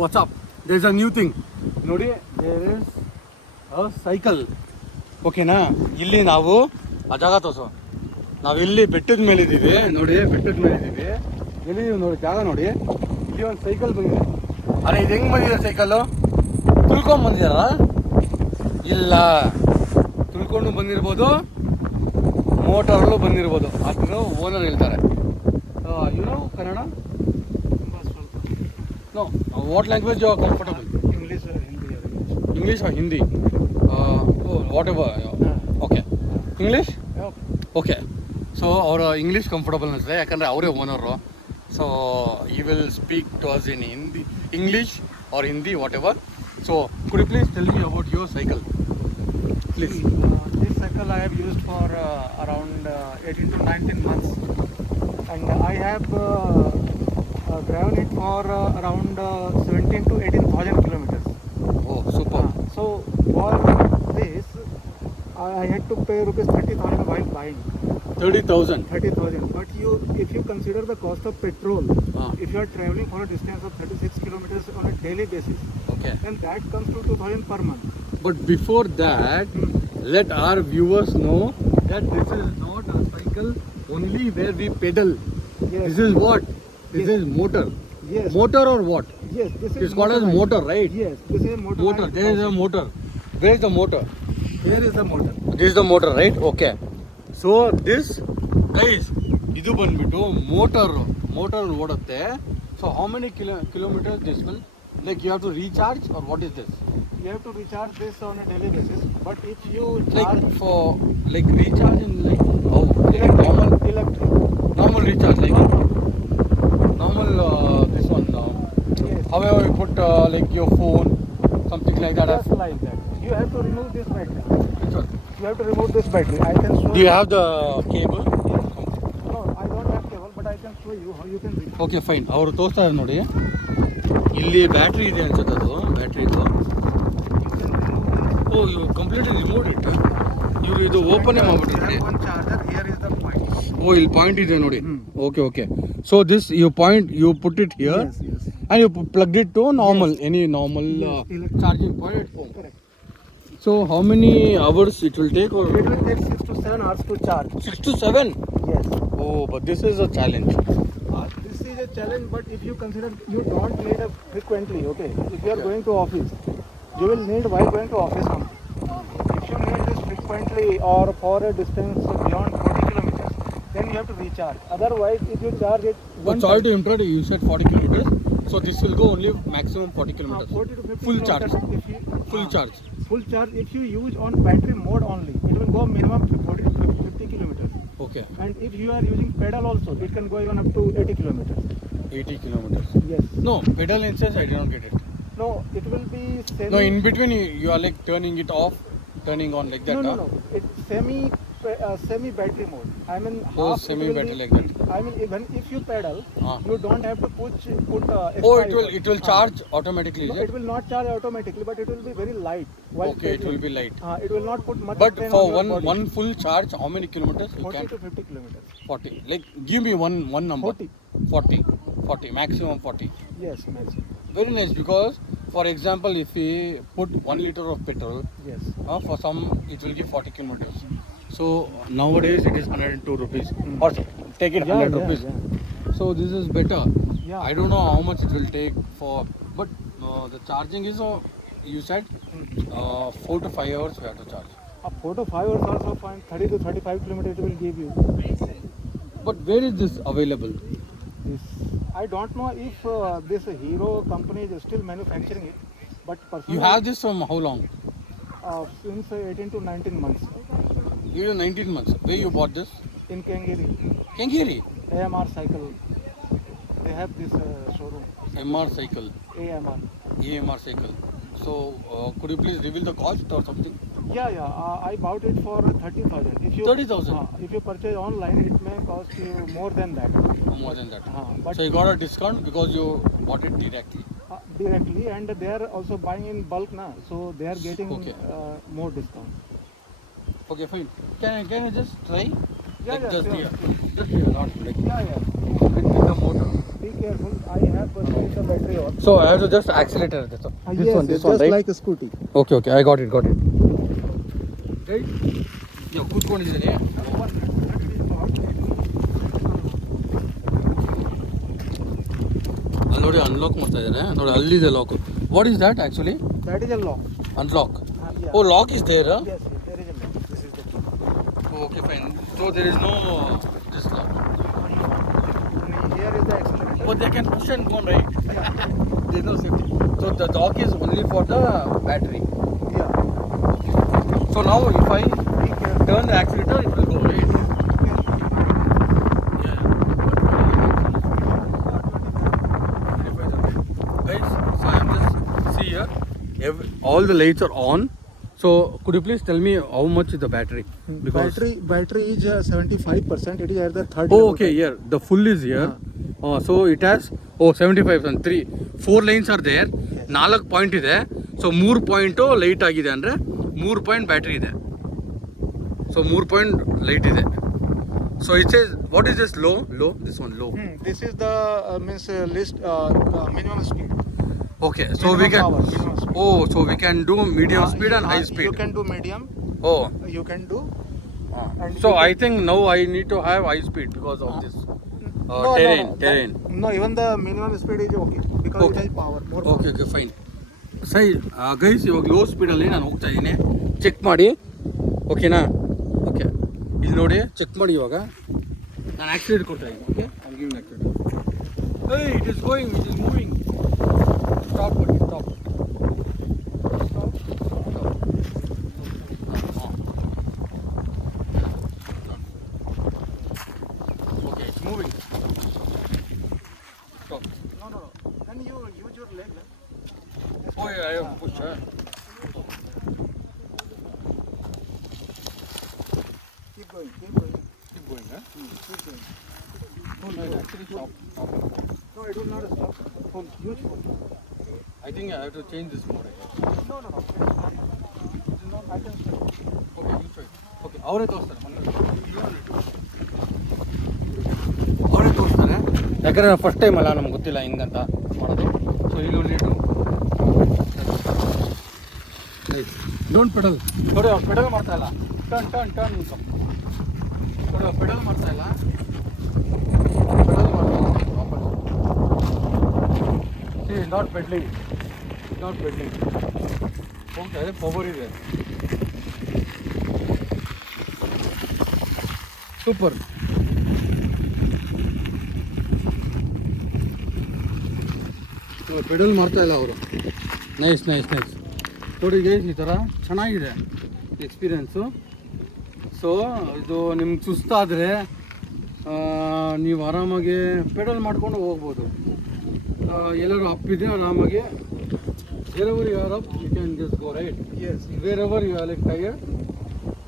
WhatsApp there is a new thing ನೋಡಿ, there is a cycle. ಓಕೆನಾ, ಇಲ್ಲಿ ನಾವು ಆ ಜಾಗ ತೋರಿಸು. ನಾವಿಲ್ಲಿ ಬೆಟ್ಟದ ಮೇಲಿದ್ದೀವಿ ನೋಡಿ, ಬೆಟ್ಟದ ಮೇಲಿದ್ದೀವಿ. ಎಲ್ಲಿ ನೋಡಿ ಜಾಗ ನೋಡಿ, ಇಲ್ಲಿ ಒಂದು ಸೈಕಲ್ ಬಂದಿದೆ. ಅರೆ ಇದು ಹೆಂಗೆ ಬಂದಿದೆ ಸೈಕಲ್ಲು? ತುಳ್ಕೊಂಡು ಬಂದಿದಾರ? ಇಲ್ಲ, ತುಳ್ಕೊಂಡು ಬಂದಿರ್ಬೋದು, ಮೋಟರಲ್ಲೂ ಬಂದಿರ್ಬೋದು. ಅದನ್ನು ಓನರ್ ಹೇಳ್ತಾರೆ. No Kannada? No, what language comfortable? English or Hindi? Whatever. Okay, English? Okay. So ಅವರ ಇಂಗ್ಲೀಷ್ ಕಂಫರ್ಟಬಲ್ ಅನಿಸ್ತದೆ, ಯಾಕಂದರೆ ಅವರೇ ಓನರು. ಸೊ ಈ will speak to us in Hindi, English or Hindi, whatever. So could you please tell me about your cycle, please? This cycle I have used for around 18 to 19 months, and I have driven it for around 17 to 18,000 kilometers. Oh, super. So for this, I had to pay rupees 30,000 while buying. 30,000. 30,000. But if you consider the cost of petrol, if you are traveling for a distance of 36 kilometers on a daily basis, Okay. then that comes to 2,000 per month. But before that, let our viewers know that this is not a cycle only where we pedal. Yes. This is what? This is motor. Yes. Motor or what? Yes, this is It's called as motor, right? Yes, this is a motor. Motor. There is a motor. Where is the motor? Here is the motor. This is the motor, right? Okay. So this, guys, ಇದು ಬಂದ್ಬಿಟ್ಟು motor ಓಡುತ್ತೆ. So how many kilometers this will, like you have to recharge, or what is this? You have to recharge this on a daily basis. But if you Like charge for like recharge in like how? Like electric. normal recharge, like normal this one. Yes. However you put like your phone, something like that. Just like that. You have to remove this battery. Which one? You have to remove this battery. I can show Do you have the cable? No, I don't have cable, but I can show you how you can recharge. Okay fine. ಅವರು ತೋರಿಸ್ತಾರೆ ನೋಡಿ, ಇಲ್ಲಿ battery ಇದೆ ಅನ್ಸುತ್ತೆ, ಅದು battery ಇದು. ಓ, ಇವು completely remote ಇಟ್ಟು ಇವರು ಇದು ಓಪನ್ ಮಾಡ್ಬಿಟ್ಟಿದ್ದಾರೆ. One charger. Here is the point. ಓ, ಇಲ್ಲಿ ಪಾಯಿಂಟ್ ಇದೆ ನೋಡಿ. Okay. So this you point, you put it here Yes, yes. and you plug it to normal, any normal Yes, charging point at home. Correct. So how many hours it will take? Or It will take 6 to 7 hours to charge. 6 to 7? Yes. Oh, but this is a challenge. This is a challenge, but if you consider you don't need it frequently, okay? If you are going to office, you will need while going to office only. If you need this frequently or for a distance beyond 40 kilometers, then you have to recharge. Otherwise, if you charge it But sorry to interrupt, you said 40 kilometers. So this will go only maximum 40 kilometers. 40 to 50 Full charge. kilometers if you, Full charge. Full charge if you use on battery mode only, it will go minimum 40 to 50 kilometers. Okay. And if you are using pedal also, it can go even up to 80 kilometers. 80 kilometers. Yes. No, pedal instance I did not get it. No, it will be semi. No, in between you are like turning it off, turning on like that. No. It's semi battery mode. I mean, Oh, half semi it will battery be, like that. I mean, even if you pedal, Ah. you don't have to put Oh, extra it will charge automatically, No, is it will not charge automatically, but it will be very light. While Okay, it will pedaling. be light. It will not put much But strain for on your body. one full charge, how many kilometers you 40 can? to 50 kilometers. 40. Like give me one number. 40. 40. Maximum 40. Yes, maximum. Very nice, because for example, if we put 1 liter of petrol, Yes. for some it will give 40 kilometers. So nowadays it is 102 rupees. Or take it 100 rupees. So this is better. Yeah. I don't know how much it will take for, but the charging is, you said 4 to 5 hours we have to charge. 4 to 5 hours also fine. 30 to 35 kilometers it will give you. But where is this available? This, I don't know if this Hero company is still manufacturing it, but personally, You have this from how long? since 18 to 19 months You 19 months. Where you bought this? in Kangiri, Kengiri. AMR Cycle. They have this showroom. MR cycle. AMR. AMR cycle. So could you please reveal the cost or something? Yeah. I bought it for 30,000. If you 30,000? If you purchase online, it may cost you more than that. More than that. But So you got a discount because you bought it directly. directly, and they are also buying in bulk now, so they are getting Okay. more discount. Okay, fine. Can I just try? Yeah, just sure. here. Just here, not like Yeah. with the motor. be careful. I have personally the battery on. So I have to just accelerate this one. This Yes, one, this it's one, just right? like a scooty. Okay, I got it. Right? Yeah, ಕೂತ್ಕೊಂಡಿದ್ದೀನಿ. ಅಲ್ಲಿ ನೋಡಿ unlock ಮಾಡ್ತಾ ಇದ್ದಾರೆ ನೋಡಿ ಅಲ್ಲಿದೆ lock. What is that actually? That is a lock. Unlock. Yeah. Oh lock is there? Yes, there is a lock. This is the key. Okay fine. So there is no this lock. Here is the accelerator. But they can push and go right. There is no safety. So the lock is only for the battery. Yeah. So now if I Be careful. turn the accelerator, it will go right. Yeah. Guys, so I am just see here. All the lights are on. So could you please tell me how much is the battery? Because Battery is 75%. It is at the third oh level. okay, here the full is here. So it has 75% 4 lines are there. 4 point ಇದೆ. So 3 point light ಆಗಿದೆ ಅಂದರೆ 3 point battery ಇದೆ. So 3 point light ಇದೆ. So it says what is this low this one low. This is the means list minimum speed. Okay so we Minimum can power, minimum speed. So we can do medium speed and high You speed. can do medium. Oh You can do. And so you I can- think now I need to have high speed because of this No, terrain. No, even the minimum speed is okay because Okay. it has power. More okay fine. ಸರಿ guys ಇವಾಗ low ಸ್ಪೀಡಲ್ಲಿ ನಾನು ಹೋಗ್ತಾ ಇದ್ದೀನಿ. Check ಮಾಡಿ ಓಕೆನಾ? Okay ಇದು ನೋಡಿ check ಮಾಡಿ ಇವಾಗ ನಾನು ಆಕ್ಸಿಲೇಟ್ ಕೊಡ್ತಾ ಇದ್ದೀನಿ. Okay I give accelerate. ಏಯ್ it is going, it is moving. Stop ಮಾಡಿ stop. Okay it's moving. Stop. No. Then you use your leg. Oh yeah, I have to push. Keep going. Keep going, huh? Keep going. No, it actually stop. No, it will not stop. Full. Use full. I think I have to change this mode. No. It is not. I can stop. Okay, you try. Okay, ಅವರೇ ತೋರಿಸ್ತಾರೆ. ಅವರೇ ತೋರಿಸ್ತಾರೆ ಯಾಕಂದರೆ first time ಅಲ್ಲ, ನಮ್ಗೆ ಗೊತ್ತಿಲ್ಲ ಹಿಂಗಂತ ಮಾಡೋದು. So ಇಲ್ಲಿ ಒಂದು ಡೋಂಟ್ ಪೆಡಲ್. ನೋಡಿ ಅವ್ರು ಪೆಡಲ್ ಮಾಡ್ತಾ ಇಲ್ಲ. ಟರ್ನ್ ನೋಡಿ ಅವ್ರು ಪೆಡಲ್ ಮಾಡ್ತಾ ಇಲ್ಲ. ಪೆಡಲ್ ಮಾಡ್ತಾ ವಾಪಸ್. ನಾಟ್ ಪೆಡ್ಲಿಂಗ್ ಹೋಗ್ತಾ ಇದೆ. ಪವರ್ ಇದೆ. ಸೂಪರ್. ಪೆಡಲ್ ಮಾಡ್ತಾ ಇಲ್ಲ ಅವರು. ನೈಸ್ ನೋಡಿ ಗೈಸ್, ಈ ಥರ ಚೆನ್ನಾಗಿದೆ ಎಕ್ಸ್ಪೀರಿಯೆನ್ಸು. ಸೊ ಇದು ನಿಮ್ಗೆ ಸುಸ್ತಾದರೆ ನೀವು ಆರಾಮಾಗಿ ಪೆಡಲ್ ಮಾಡ್ಕೊಂಡು ಹೋಗ್ಬೋದು. ಎಲ್ಲರೂ ಅಪ್ಪಿದೆ ಆರಾಮಾಗಿ. wherever you are up, you can just go right. Yes. Wherever you are like tired,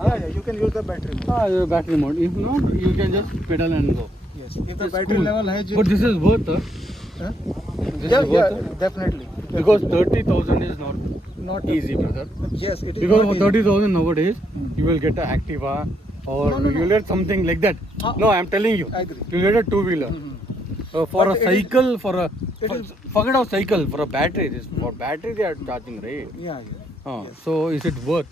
Yeah. You can use the battery mode. battery mode. If not, you can just pedal and go. Yes. If the That's battery cool. level has. But this is worth it. Huh? This Yeah, is worth it. definitely. Because 30,000 is not Not easy, brother. Yes, it is. Because not for easy. 30,000 nowadays, you will get an Activa or No. you'll get something like that. No, I'm telling you. I agree. You'll get a two-wheeler. For But a it is- cycle, it is- forget about cycle, for a battery. For battery they are charging, right? Yeah. So is it worth?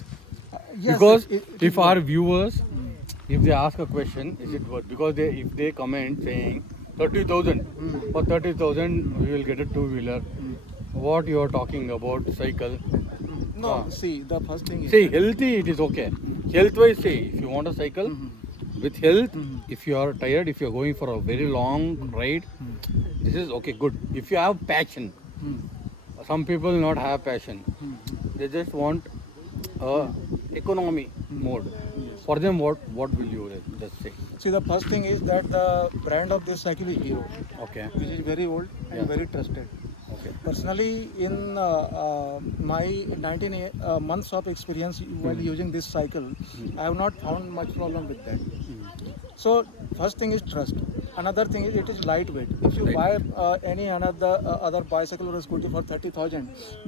Yes, Because it if is our viewers, if they ask a question, is it worth? Because if they comment saying 30,000, for 30,000 we will get a two-wheeler. What you are talking about cycle? No, see, the first thing is. See, healthy it is okay. Health-wise, say if you want a cycle with health, if you are tired, if you are going for a very long ride, this is okay, good. If you have passion, some people not have passion. They just want a economy mode. For them, what will you just say? See, the first thing is that the brand of this cycle is Hero, Okay. which is very old and Yeah. very trusted. Okay. Personally, in my 19 months of experience while using this cycle, I have not found much problem with that. So, first thing is trust. Another thing is it is lightweight. If you buy any other bicycle or a scooty for 30,000,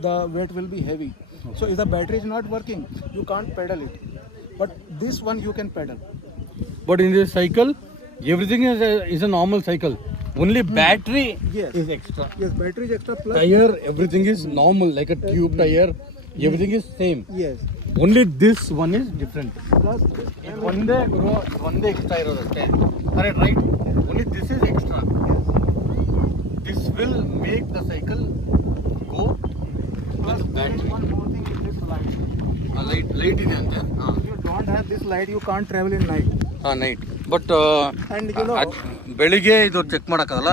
the weight will be heavy. So, if the battery is not working, you can't pedal it. But this one you can pedal. But in this cycle, everything is a normal cycle. Only battery Yes. is extra. Yes, battery is extra plus. Tire, everything is normal, like a tube tire. Everything is same. Yes. Only this one is different. Plus this ಇದು ಒಂದೇ extra ಇರೋದು ಅಷ್ಟೇ. Correct, right? Only this is extra. This will make the cycle go plus with battery. one more thing is this light. Light ಇದೆ ಅಂತೆ. If you don't have this light, you can't travel in night. Night but And you know, ಬೆಳಿಗ್ಗೆ ಇದು check ಮಾಡೋಕ್ಕಾಗಲ್ಲ.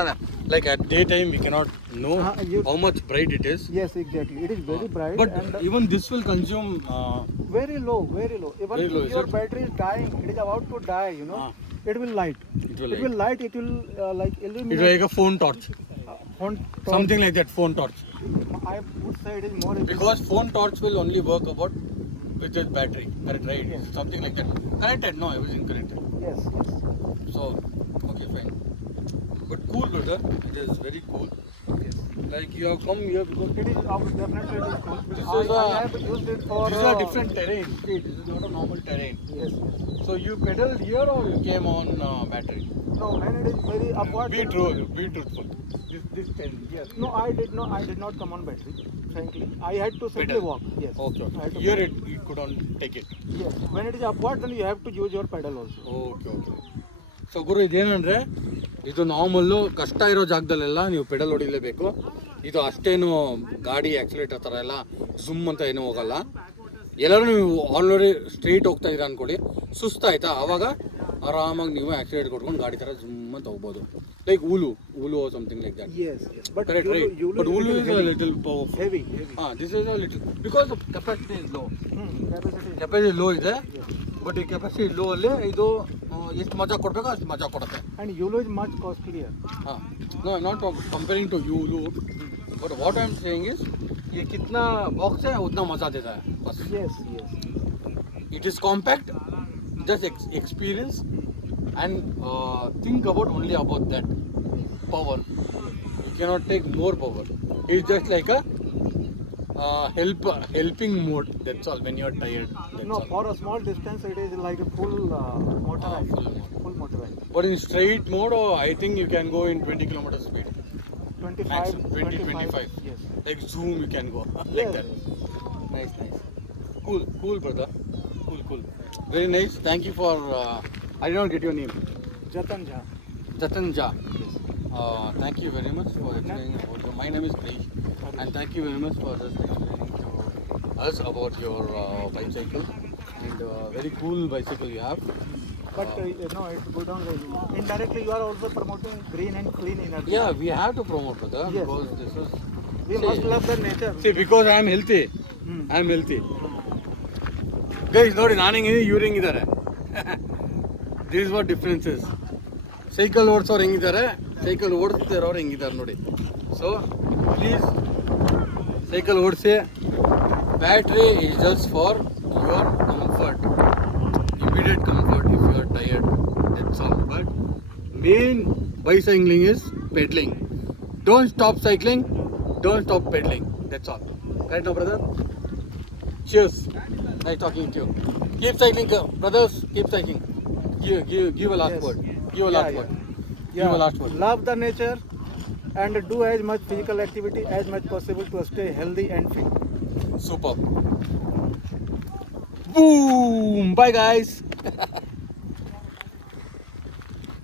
Like at day time we cannot know you- how much bright it is. yes, exactly. It is very bright But and even this will consume very low, very low. Even Very low, if is your it? battery is dying, it is about to die, you know, it will light. it will It will light. It will like it illuminate. will like a phone torch. Phone torch. Something like that, phone torch. I would say it is more. Because phone torch will only work about with this battery. Correct, right? Yes. Something like that. Connected? No, everything connected. Yes. Yes. So, okay, fine. But cool, brother. It is very cool. Yes. Like you have come here because It is definitely it is cool. This I, is I a- have used it for. this is a different terrain. See, this is not a normal terrain. Yes. So you pedaled here or you came on battery? No, when it is very upward. Be true. Be truthful. This terrain. Yes. No, I did not come on battery. Frankly, I had to simply Pedal. walk. Yes. Okay. I had Okay. to Here pedal. it couldn't take it. Yes. When it is upward, then you have to use your pedal also. Okay okay so ಗುರು ಇದೇನಂದರೆ ಇದು normal ಕಷ್ಟ ಇರೋ ಜಾಗದಲ್ಲೆಲ್ಲ ನೀವು pedal ಹೊಡಿಲೇಬೇಕು. ಇದು ಅಷ್ಟೇನು ಗಾಡಿ ಆ್ಯಕ್ಸಿಲೇಟರ್ ಥರ ಎಲ್ಲ ಝುಮ್ ಅಂತ ಏನೂ ಹೋಗಲ್ಲ. ಎಲ್ಲರೂ ನೀವು ಆಲ್ರೆಡಿ ಸ್ಟ್ರೈಟ್ ಹೋಗ್ತಾ ಇದ್ದೀರಾ ಅಂದ್ಕೊಳ್ಳಿ, ಸುಸ್ತಾಯ್ತಾ ಆವಾಗ ಆರಾಮಾಗಿ ನೀವು ಆ್ಯಕ್ಸಿಲೇಟರ್ ಕೊಟ್ಕೊಂಡು ಗಾಡಿ ಥರ ಝುಮ್ ಅಂತ ಹೋಗ್ಬೋದು. ಲೈಕ್ ಊಲು something like that. Yes. Yes. But Correct, right? But ulu is a little powerful. heavy. This is a little because the capacity is low. Capacity. Capacity low ಇದೆ, ಬಟ್ ಈ ಕೆಪಾಸಿಟಿ ಲೋ ಅಲ್ಲಿ ಇದು ಎಷ್ಟು ಮಜಾ ಕೊಡಬೇಕೋ ಅಷ್ಟು ಮಜಾ ಕೊಡುತ್ತೆ. And Yulo is much costlier. हाँ no I'm not comparing to Yulu, but what I'm saying is ये कितना बॉक्स है उतना मजा देता है बस. Yes. Yes. It is compact, just experience and think about only about that power. You cannot take more power. It's just like a helping mode, that's all, when you're tired, that's No, all. for a small distance, it is like a full motorized. full mode. Full motorized. But in straight mode I think you can go in 20 km speed. 25. Maximum 20-25. Yes. Like zoom you can go like Yes. that. Nice. Cool brother. Cool. Very nice. Thank you for I did not get your name. Jatan Jha. Jatan Jha. Thank you very much for explaining about your. My name is Krish, and thank you very much for just explaining to us about your bicycle, and very cool bicycle you have. But no, it's good on the. Indirectly, you are also promoting green and clean energy. Yeah, we have to promote, brother, Yes. because this is. We must love the nature. See, because I am healthy. I am healthy. Guys, ನೋಡಿ ನಾನು ಹೆಂಗಿದ್ದೀನಿ, ಇವ್ರು ಹೆಂಗಿದ್ದಾರೆ. This is what difference is. Cycle ಓಡಿಸೋರು ಹೆಂಗಿದ್ದಾರೆ, cycle ಓಡಿಸ್ತಿರೋರು ಹೆಂಗಿದ್ದಾರೆ ನೋಡಿ. ಸೊ ಪ್ಲೀಸ್ ಸೈಕಲ್ ಓಡಿಸಿ. Battery is just for your comfort, immediate comfort if you are tired, that's all. But main bicycling is pedaling. Don't stop cycling, don't stop pedaling, that's all. Right now, brother? Cheers. Nice talking to you. Keep cycling, brothers, keep cycling. Give a last Yes. word. Give a last word. Give a last word. Love the nature and do as much physical activity as much possible to stay healthy and fit. Super. Boom. Bye, guys.